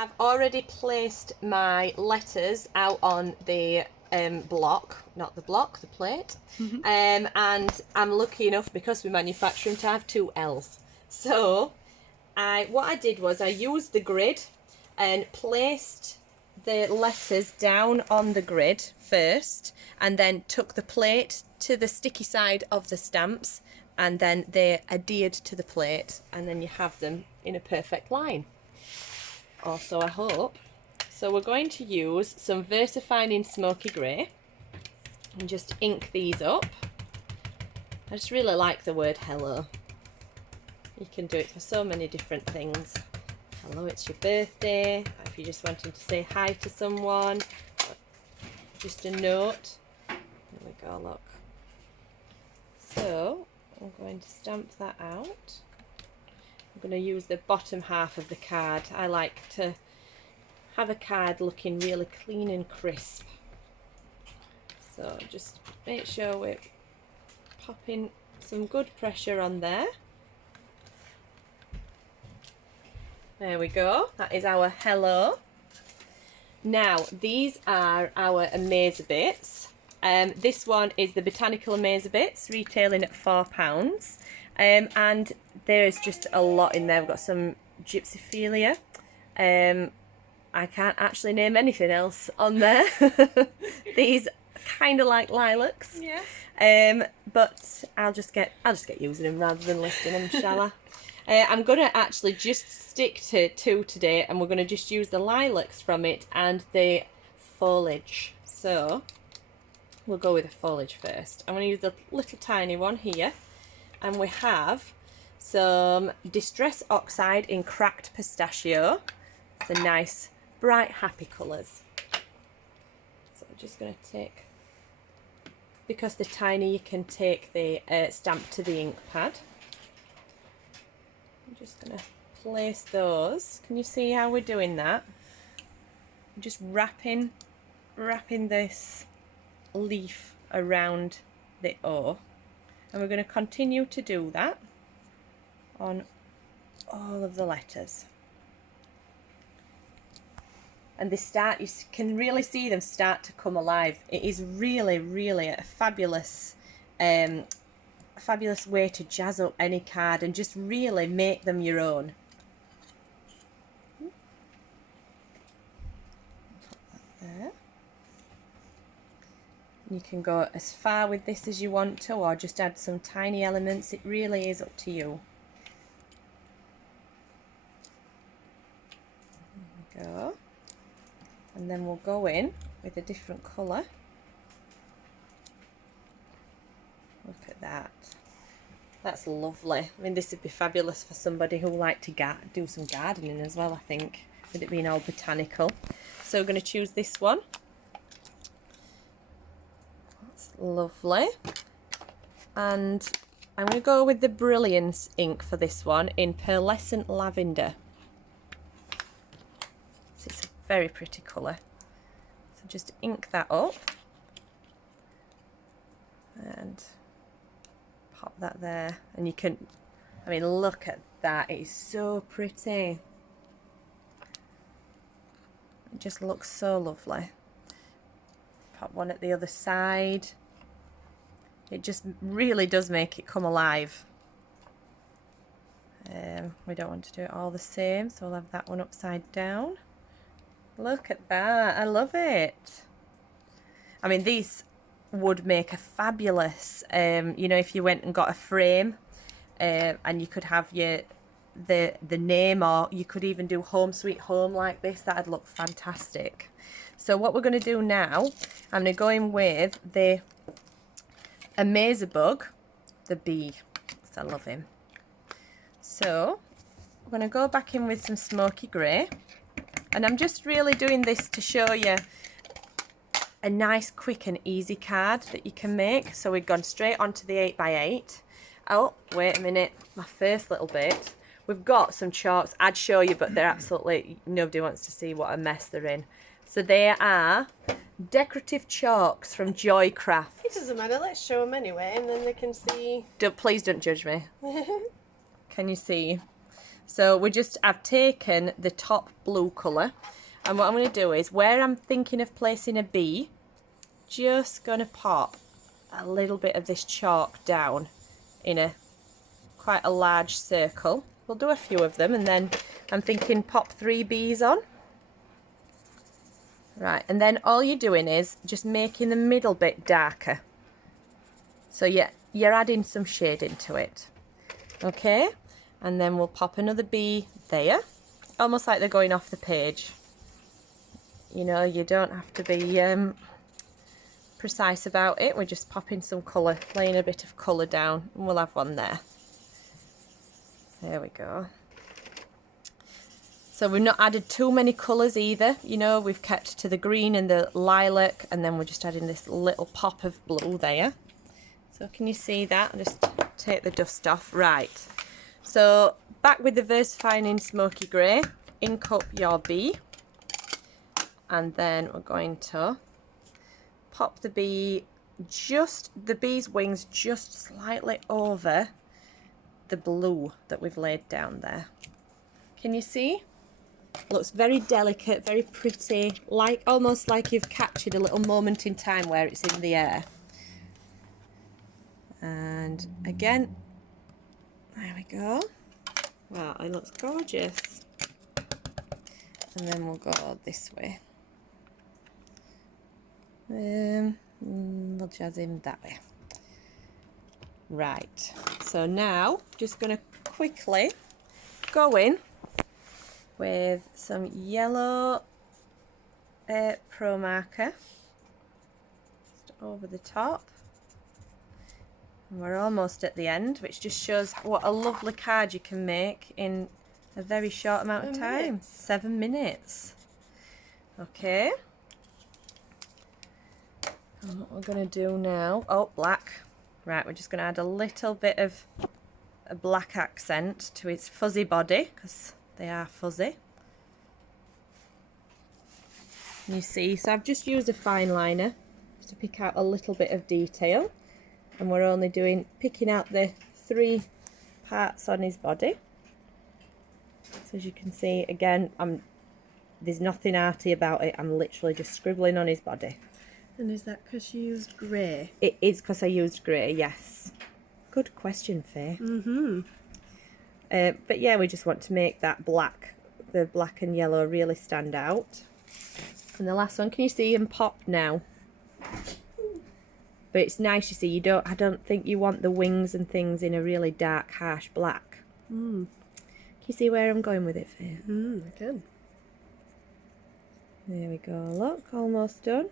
I've already placed my letters out on the block, not the block, the plate. And I'm lucky enough, because we manufacture them, to have 2 L's. So what I did was I used the grid and placed the letters down on the grid first, and then took the plate to the sticky side of the stamps, and then they adhered to the plate, and then you have them in a perfect line. Also, I hope. So we're going to use some VersaFine in Smoky Grey and just ink these up. I just really like the word hello. You can do it for so many different things. Hello, it's your birthday. If you're just wanting to say hi to someone, just a note. There we go, look. So I'm going to stamp that out. I'm going to use the bottom half of the card. I like to have a card looking really clean and crisp. So just make sure we're popping some good pressure on there. There we go. That is our hello. Now, these are our Amazabits. This one is the Botanical Amazabits, retailing at £4. And there's just a lot in there. We've got some Gypsophilia. I can't actually name anything else on there. These kind of like lilacs. Yeah. But I'll just get using them rather than listing them, shall I? I'm going to actually just stick to 2 today, and we're going to just use the lilacs from it and the foliage. So we'll go with the foliage first. I'm going to use the little tiny one here, and we have some Distress Oxide in Cracked Pistachio. It's a nice, bright, happy colours. So I'm just going to take, because they're tiny, you can take the stamp to the ink pad. I'm just going to place those. Can you see how we're doing that? I'm just wrapping this leaf around the O, and we're going to continue to do that on all of the letters. And they start, you can really see them start to come alive. It is really, really a fabulous way to jazz up any card and just really make them your own. Put that there. You can go as far with this as you want to, or just add some tiny elements. It really is up to you. There we go. And then we'll go in with a different colour. Look at that. That's lovely. I mean, this would be fabulous for somebody who like to do some gardening as well, I think, with it being all botanical. So we're going to choose this one. That's lovely. And I'm going to go with the Brilliance ink for this one in Pearlescent Lavender. So it's a very pretty colour. So just ink that up. And pop that there, and you can, I mean, look at that, it is so pretty. It just looks so lovely. Pop one at the other side. It just really does make it come alive. We don't want to do it all the same, so we'll have that one upside down. Look at that, I love it. I mean, these would make a fabulous, you know, if you went and got a frame, and you could have the name, or you could even do Home Sweet Home like this. That'd look fantastic. So what we're going to do now, I'm going to go in with the Amazabug, the bee, because I love him. So I'm going to go back in with some Smoky Grey, and I'm just really doing this to show you a nice, quick and easy card that you can make. So we've gone straight onto the 8x8. Oh, wait a minute, my first little bit. We've got some chalks. I'd show you, but they're absolutely, nobody wants to see what a mess they're in. So they are decorative chalks from Joycraft. It doesn't matter, let's show them anyway, and then they can see. Please don't judge me. Can you see? So I've taken the top blue colour, and what I'm going to do is, where I'm thinking of placing a bee, just going to pop a little bit of this chalk down in quite a large circle. We'll do a few of them, and then I'm thinking pop 3 bees on. Right, and then all you're doing is just making the middle bit darker. So you're adding some shade into it. Okay, and then we'll pop another bee there, almost like they're going off the page. You know, you don't have to be precise about it. We're just popping some colour, laying a bit of colour down, and we'll have one there. There we go. So we've not added too many colours either. You know, we've kept to the green and the lilac, and then we're just adding this little pop of blue there. So can you see that? I'll just take the dust off. Right. So back with the VersaFine in Smoky Grey. Ink up your bee. And then we're going to pop the bee's wings just slightly over the blue that we've laid down there. Can you see? Looks very delicate, very pretty, like almost like you've captured a little moment in time where it's in the air. And again, there we go. Wow, it looks gorgeous. And then we'll go this way. We'll jazz him that way. Right, so now just going to quickly go in with some yellow pro marker just over the top. And we're almost at the end, which just shows what a lovely card you can make in a very short amount of time. 7 minutes. Okay. And what we're going to do now, oh, black. Right, we're just going to add a little bit of a black accent to its fuzzy body, because they are fuzzy. You see, so I've just used a fine liner just to pick out a little bit of detail, and we're only picking out the 3 parts on his body. So as you can see, again, there's nothing arty about it. I'm literally just scribbling on his body. And is that because you used grey? It is because I used grey, yes. Good question, Faye. But yeah, we just want to make that black, the black and yellow really stand out. And the last one, can you see him pop now? But it's nice, you see, I don't think you want the wings and things in a really dark, harsh black. Can you see where I'm going with it, Faye? I can. There we go, look, almost done.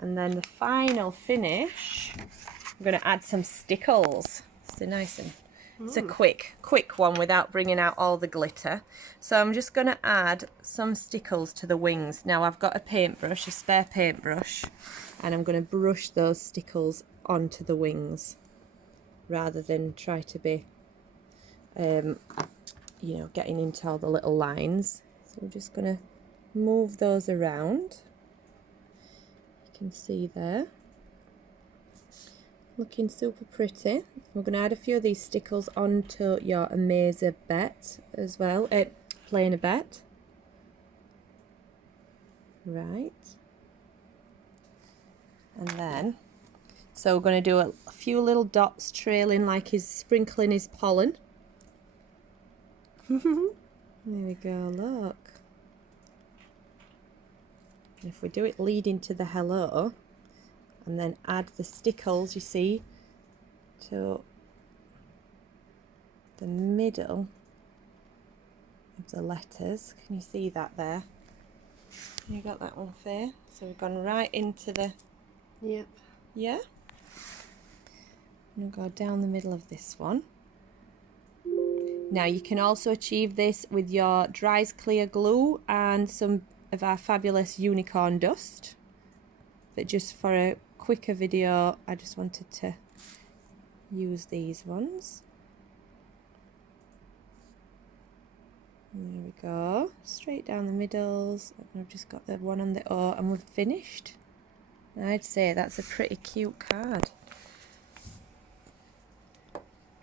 And then the final finish, I'm going to add some stickles. So nice and it's a quick one without bringing out all the glitter. So I'm just going to add some stickles to the wings. Now I've got a paintbrush, a spare paintbrush, and I'm going to brush those stickles onto the wings rather than try to be, you know, getting into all the little lines. So I'm just going to move those around. Can see there, looking super pretty. We're going to add a few of these stickles onto your Amazabit as well, Plainabet. Right, and then so we're going to do a few little dots trailing like he's sprinkling his pollen. There we go, look. If we do it leading to the hello, and then add the stickles, you see, to the middle of the letters. Can you see that there? You got that one, Faye? So we've gone right into the... Yep. Yeah? And we'll go down the middle of this one. Now you can also achieve this with your Dries Clear glue and some of our fabulous unicorn dust, but just for a quicker video I just wanted to use these ones. There we go, straight down the middles. I've just got the one on the O and we've finished. I'd say that's a pretty cute card.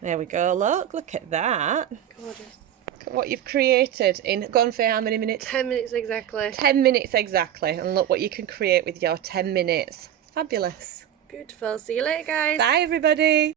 There we go, look at that. Gorgeous. Look at what you've created in, gone for how many minutes? 10 minutes exactly. 10 minutes exactly, and look what you can create with your 10 minutes. Fabulous. Beautiful. See you later, guys. Bye everybody.